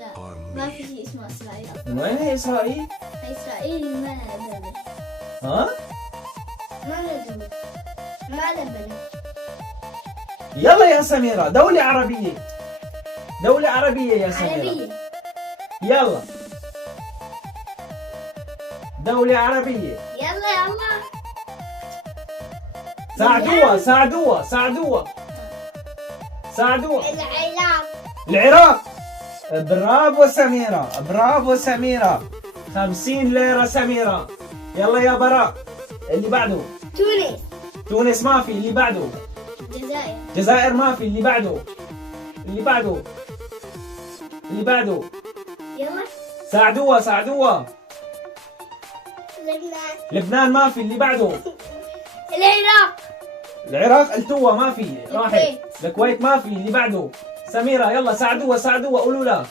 لا ما في شيء اسمه إسرائيل. من وين هي إسرائيل؟ إسرائيل ما لها دولة. ها؟ ما لها دولة. ما لها بلد. يلا يا سميرة، دولة عربية. دولة عربية يا سميرة. عربية. يلا. دولة عربية. يلا يلا. ساعدوها ساعدوها ساعدوها. ساعدوها. العراق. العراق. برافو سميرة، برافو سميرة. 50 ليرة سميرة. يلا يا براء. اللي بعده. تونس. تونس ما في، اللي بعده. الجزائر. الجزائر ما في، اللي بعده. اللي بعده. اللي بعده. يلا. ساعدوها ساعدوها. لبنان. لبنان ما في، اللي بعده. العراق. العراق قلتوها ما في، راحت. الكويت. الكويت ما في، اللي بعده. سميرة يلا ساعدوها ساعدوها، قولوا لها.